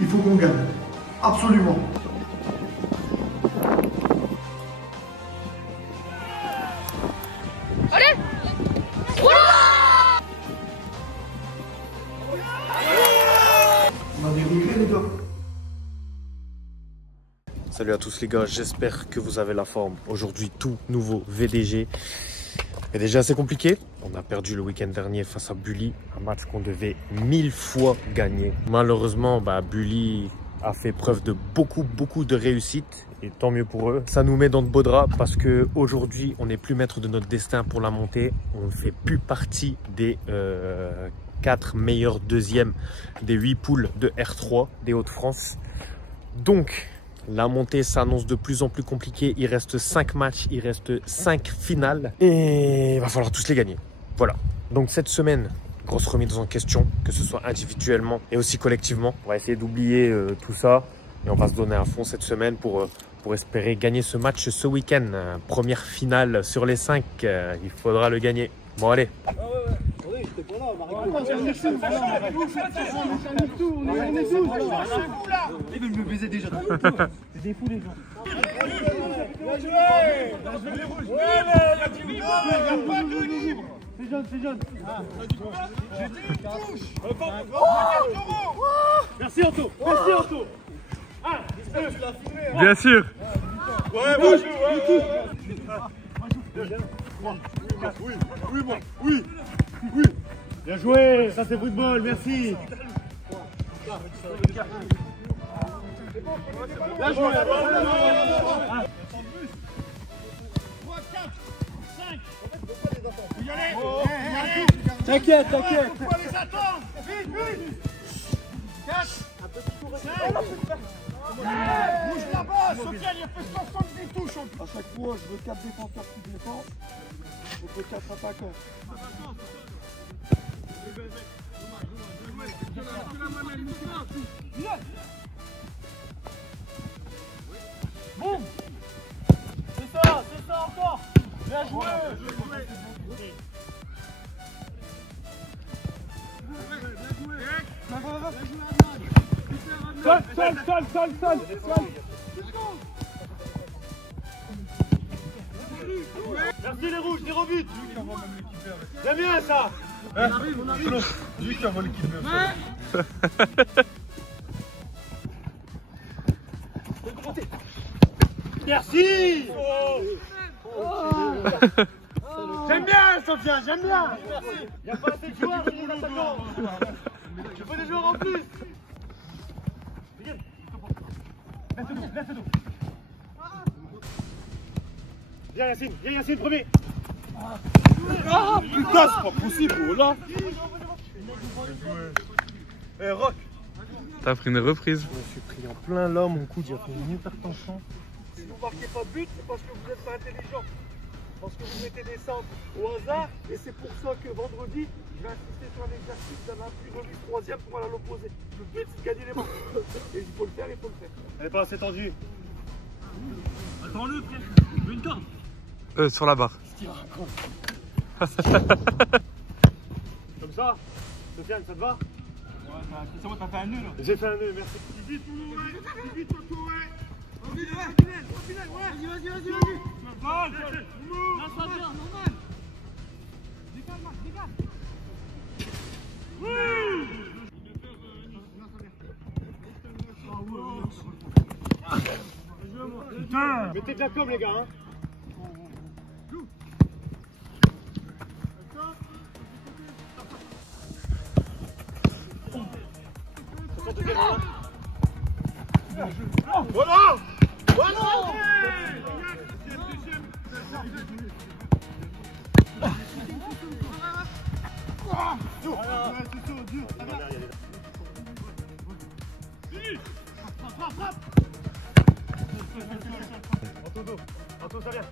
il faut qu'on gagne. Absolument. Allez! On a des regrets, les gars. Salut à tous les gars, j'espère que vous avez la forme. Aujourd'hui, tout nouveau VDG. VDG assez compliqué. On a perdu le week-end dernier face à Bully, un match qu'on devait 1000 fois gagner. Malheureusement, Bully a fait preuve de beaucoup de réussite et tant mieux pour eux. Ça nous met dans de beaux draps parce que aujourd'hui, on n'est plus maître de notre destin pour la montée. On ne fait plus partie des 4 meilleurs deuxièmes des 8 poules de R3 des Hauts-de-France. Donc, la montée s'annonce de plus en plus compliquée. Il reste 5 matchs, il reste 5 finales et il va falloir tous les gagner. Voilà. Donc cette semaine, grosse remise en question, que ce soit individuellement et aussi collectivement. On va essayer d'oublier tout ça et on va se donner à fond cette semaine pour espérer gagner ce match ce week-end. Première finale sur les 5, il faudra le gagner. Bon allez. Ils veulent me baiser déjà. C'est des fous les gens. Bien joué. C'est jaune, c'est jaune. J'ai dit une touche. Merci Anto. Merci Anto. Bien sûr. Ouais, moi oui. Bien joué, ça c'est football, merci. Bien joué. 3, 4, 5. Y aller. T'inquiète. On va les attendre. Vite. 4, 5. Bouge là-bas, Sofiane, il a fait 70 touches. À chaque fois, je veux 4 défenseurs qui défendent. Je veux 4 attaquants. Boum. C'est ça encore. Bien joué. Sol. Merci les rouges, 0 but. J'aime bien ça. On arrive. Lui qui envoie l'équipe. Merci. J'aime bien Sofiane, j'aime bien. Merci. Il n'y a pas assez de joueurs pour mon attaquant. Il faut des joueurs en plus. Laisse le dos. Viens Yacine, premier. Putain, c'est pas possible, là. Rock. T'as pris une reprise. Je me suis pris en plein là, mon coude, il a fait une hypertension. Si vous ne marquez pas de but, c'est parce que vous n'êtes pas intelligent. Parce que vous mettez des centres au hasard. Et c'est pour ça que vendredi, je vais insister sur un exercice d'un appui remise 3e pour aller à l'opposé. Le but, c'est de gagner les manches. Et il faut le faire. Elle n'est pas assez tendue. Attends-le, frère. Je veux une corde. Sur la barre. Comme ça, Sofiane, ça te va? Ouais, c'est bon, t'as fait un nœud là. J'ai fait un nœud, merci. Vite, Toto, ouais. Au final, ouais. Vas-y. Normal. Là, ça vient, normal. Décale, Marc, décale. Oui. Putain. Mettez de la com, les gars, hein. Voilà. Anto, ça vient.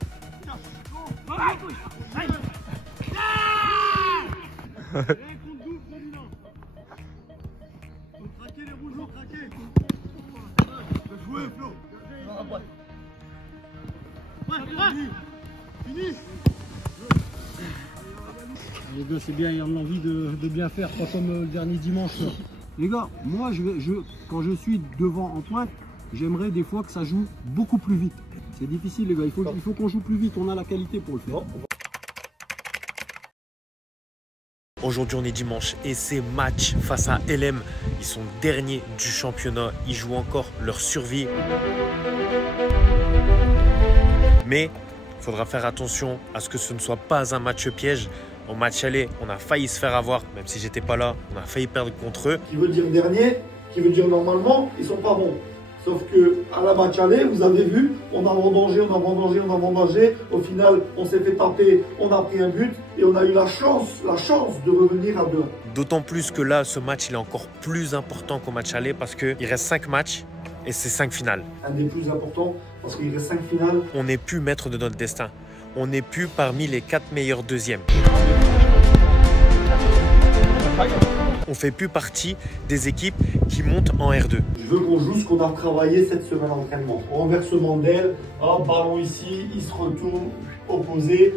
Craquez les rouges, craquez. Jouez, Flo. Fini. Les gars, c'est bien, ils ont envie de bien faire, pas comme le dernier dimanche. Les gars, moi, quand je suis devant en pointe, j'aimerais des fois que ça joue beaucoup plus vite. C'est difficile, les gars. Il faut qu'on joue plus vite. On a la qualité pour le faire. Aujourd'hui, on est dimanche et c'est match face à LM. Ils sont derniers du championnat. Ils jouent encore leur survie. Mais il faudra faire attention à ce que ce ne soit pas un match piège. Au match aller, on a failli se faire avoir, même si j'étais pas là, on a failli perdre contre eux. Qui veut dire dernier, qui veut dire normalement, ils sont pas bons. Sauf que à la match aller, vous avez vu, on a vendangé. Au final, on s'est fait taper, on a pris un but et on a eu la chance de revenir à 2. D'autant plus que là, ce match, il est encore plus important qu'au match aller parce qu'il reste 5 matchs et c'est 5 finales. Un des plus importants parce qu'il reste 5 finales. On n'est plus maître de notre destin. On n'est plus parmi les 4 meilleurs deuxièmes. On fait plus partie des équipes qui montent en R2. Je veux qu'on joue ce qu'on a travaillé cette semaine d'entraînement. Renversement d'aile, ballon ici, il se retourne, opposé.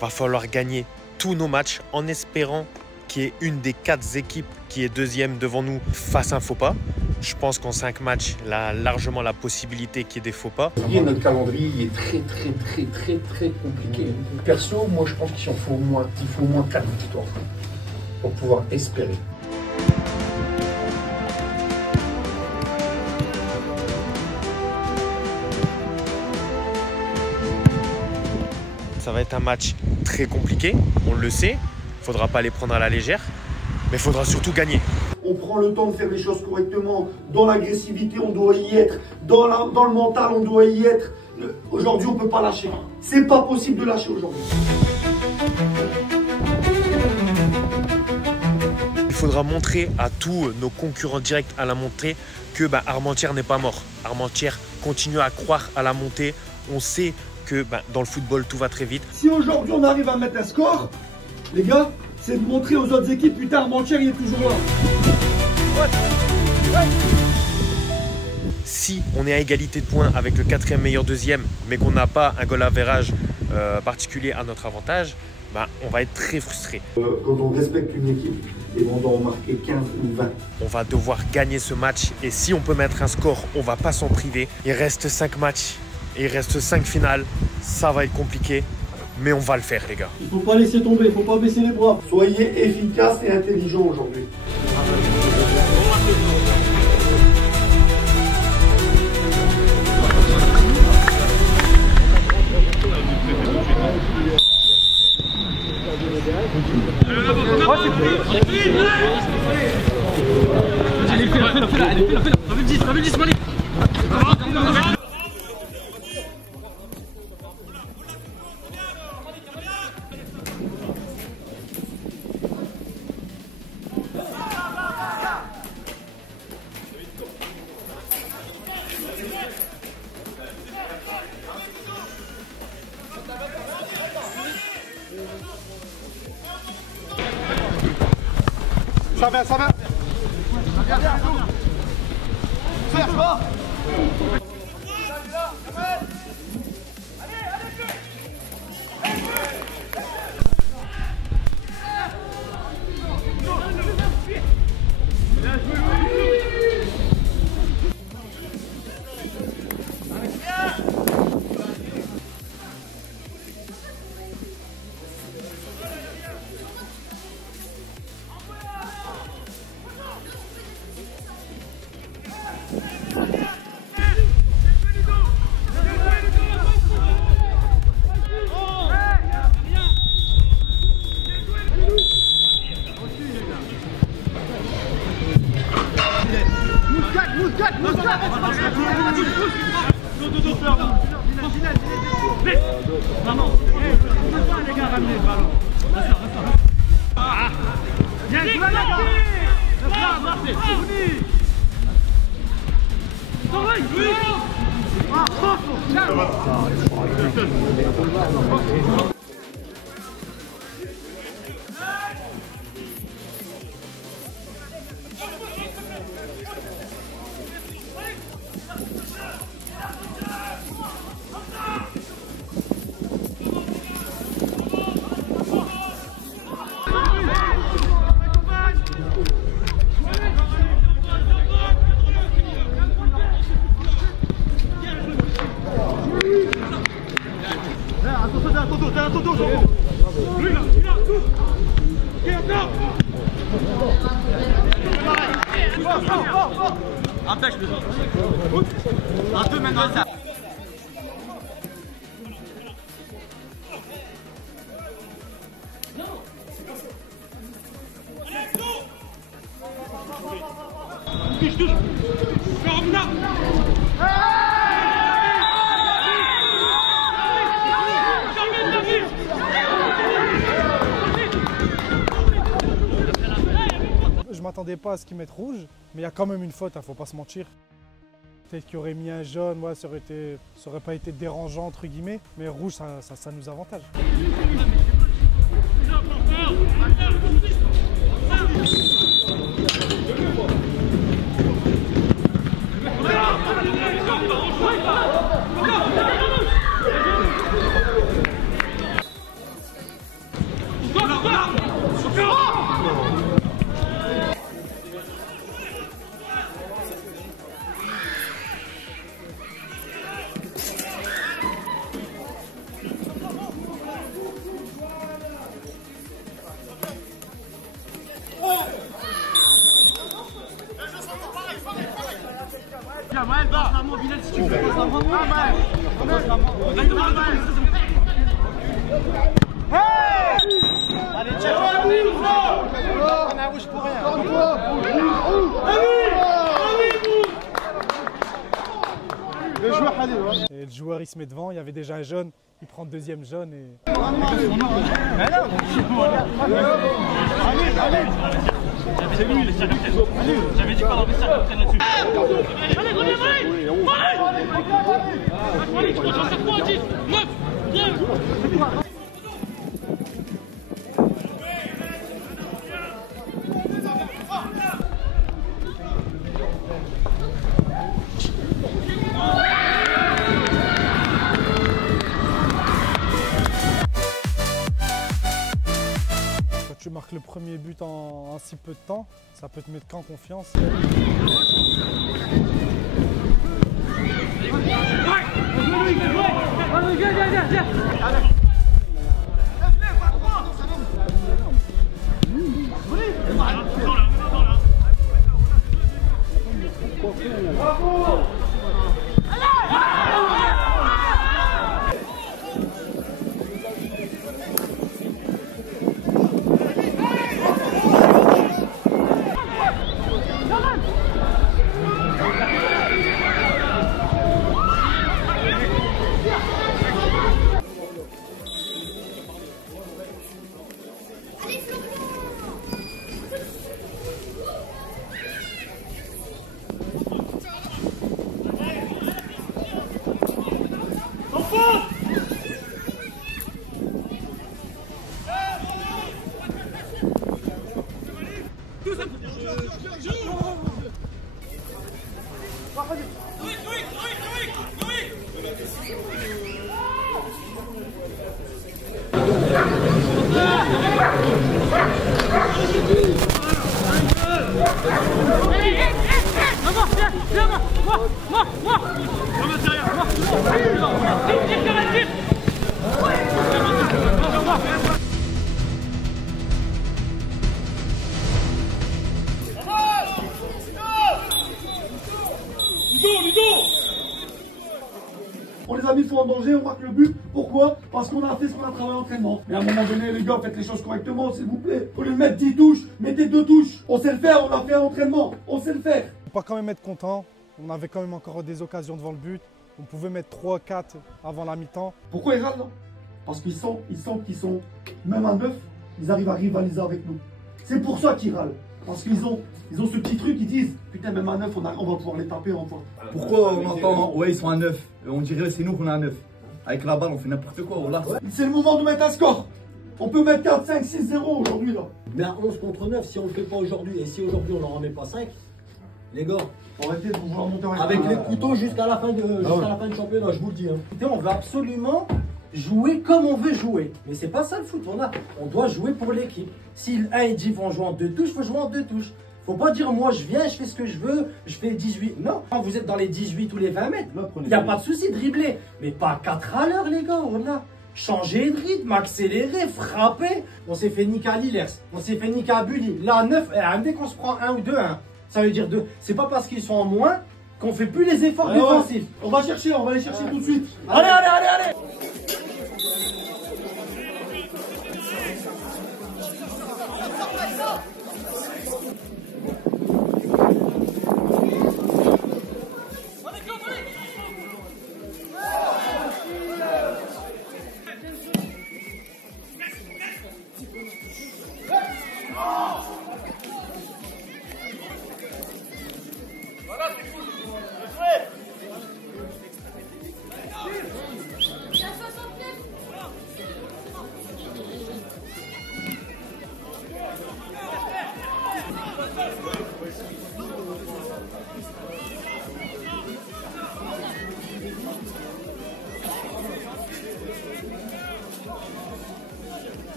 Va falloir gagner tous nos matchs en espérant qu'il y ait une des 4 équipes qui est deuxième devant nous fasse un faux pas. Je pense qu'en 5 matchs, il a largement la possibilité qu'il y ait des faux pas. Notre calendrier est très compliqué. Perso, moi je pense qu'il faut au moins 4 victoires pour pouvoir espérer. Ça va être un match très compliqué, on le sait. Il ne faudra pas les prendre à la légère, mais il faudra surtout gagner. On prend le temps de faire les choses correctement. Dans l'agressivité, on doit y être. Dans le mental, on doit y être. Aujourd'hui, on ne peut pas lâcher. C'est pas possible de lâcher aujourd'hui. Il faudra montrer à tous nos concurrents directs à la montée que Armentières n'est pas mort. Armentières continue à croire à la montée. On sait que dans le football, tout va très vite. Si aujourd'hui, on arrive à mettre un score, les gars, c'est de montrer aux autres équipes, putain, Armentières, il est toujours là. Si on est à égalité de points avec le 4e meilleur deuxième, mais qu'on n'a pas un goal average particulier à notre avantage, on va être très frustré. Quand on respecte une équipe, et on doit en marquer 15 ou 20. On va devoir gagner ce match et si on peut mettre un score, on ne va pas s'en priver. Il reste 5 matchs et il reste 5 finales. Ça va être compliqué. Mais on va le faire, les gars. Il ne faut pas laisser tomber, il ne faut pas baisser les bras. Soyez efficaces et intelligents aujourd'hui. Ça va. Faire ça. Empêche le un peu maintenant ça. Touche, touche. Je m'attendais pas à ce qu'ils mettent rouge, mais il y a quand même une faute, faut pas se mentir. Peut-être qu'il aurait mis un jaune, ouais, ça aurait pas été dérangeant entre guillemets, mais rouge ça nous avantage. Maël, passe la main, Bilal, si tu veux. Passe la main. Maël. Passe la main. Allez, tiens, on a rouge pour rien. Le joueur Khalil, ouais. Et le joueur il se met devant, il y avait déjà un jaune, il prend le deuxième jaune et... C'est lui, j'avais dit qu'on avait ça là-dessus. Allez, reviens, allez, tu rejoins 7 points, 10, 9, 10. Tu marques le premier but en si peu de temps, ça peut te mettre qu'en confiance. On les a mis en danger, on marque le but. Pourquoi? Parce qu'on a fait ce qu'on a travaillé en entraînement. Mais à un moment donné, les gars, faites les choses correctement, s'il vous plaît. Au lieu de mettre 10 touches, mettez 2 touches. On sait le faire, on l'a fait à l'entraînement. On sait le faire. Faut pas quand même être content. On avait quand même encore des occasions devant le but. On pouvait mettre 3, 4 avant la mi-temps. Pourquoi ils râlent, non? Parce qu'ils sentent qu'ils sont, même à 9, ils arrivent à rivaliser avec nous. C'est pour ça qu'ils râlent. Parce qu'ils ont ce petit truc, ils disent, putain, même à 9, on va pouvoir les taper, on va pouvoir. Pourquoi on entend, ouais, ils sont à 9. On dirait, c'est nous qu'on est à 9. Avec la balle, on fait n'importe quoi. C'est le moment de mettre un score. On peut mettre 4, 5, 6, 0 aujourd'hui, là. Mais à 11 contre 9, si on le fait pas aujourd'hui, et si aujourd'hui on n'en remet pas 5, les gars, Arrêtez de vouloir monter en avec les couteaux jusqu'à la fin du championnat, je vous le dis. Hein. Écoutez, on veut absolument jouer comme on veut jouer. Mais c'est pas ça le foot, on doit jouer pour l'équipe. Si le 1 il dit faut jouer en 2 touches, il faut jouer en 2 touches. Faut pas dire moi je viens, je fais ce que je veux, je fais 18. Non, quand vous êtes dans les 18 ou les 20 mètres, il n'y a pas de souci, dribbler. Mais pas 4 à l'heure, les gars, changer de rythme, accélérer, frapper. On s'est fait niquer à Lillers, on s'est fait niquer à Bully. Là, 9, dès qu'on se prend 1 ou 2-1, Ça veut dire c'est pas parce qu'ils sont en moins qu'on fait plus les efforts Ouais, défensifs. ouais. On va aller chercher tout de suite. Allez, allez, allez, allez.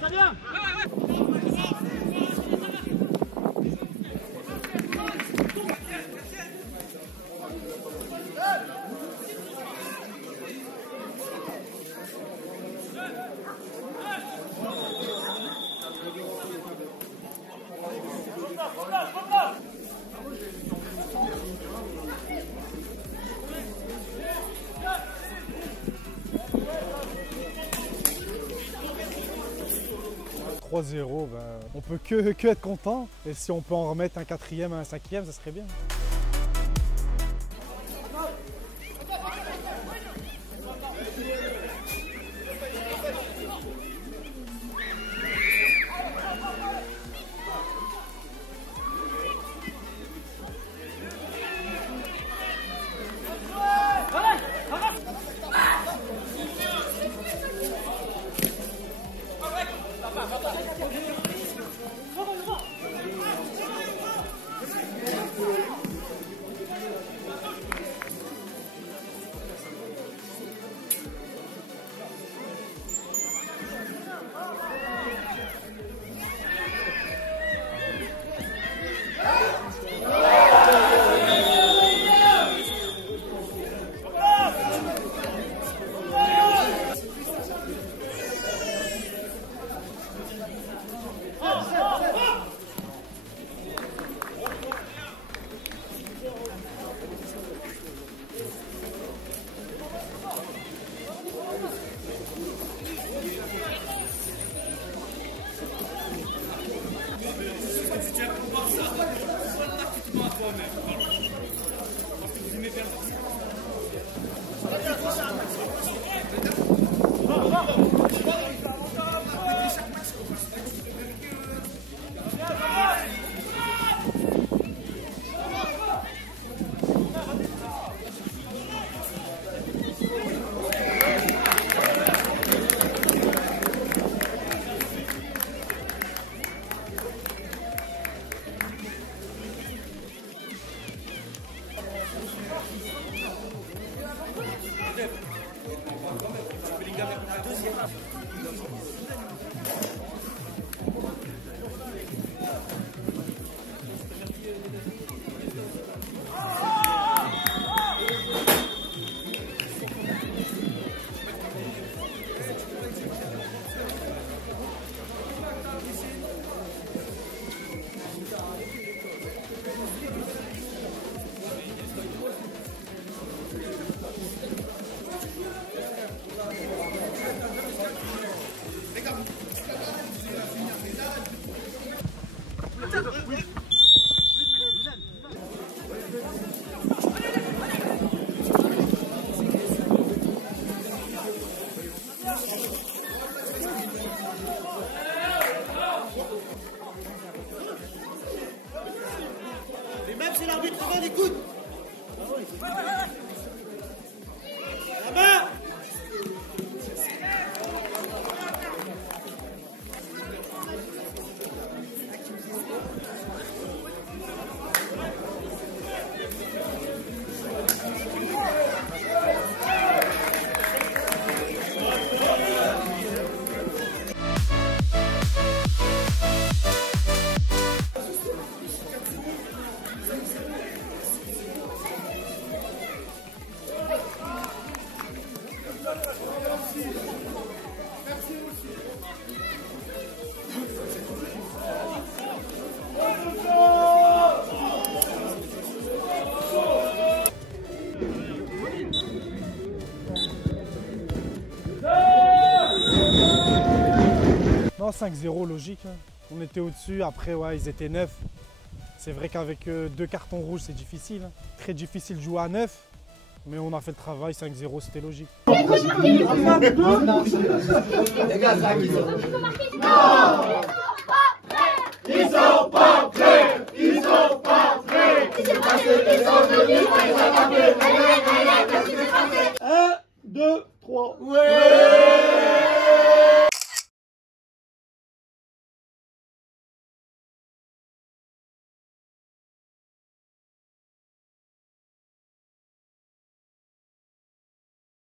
Ça vient. 3-0, ben, on peut que être content. Et si on peut en remettre un 4e, un 5e, ça serait bien. même si l'arbitre regarde, écoute. La main. Non, 5-0, logique. Hein. On était au-dessus, après, ouais, ils étaient 9. C'est vrai qu'avec 2 cartons rouges, c'est difficile. Hein. Très difficile de jouer à 9, mais on a fait le travail, 5-0, c'était logique. Les gars, ça a qui ça?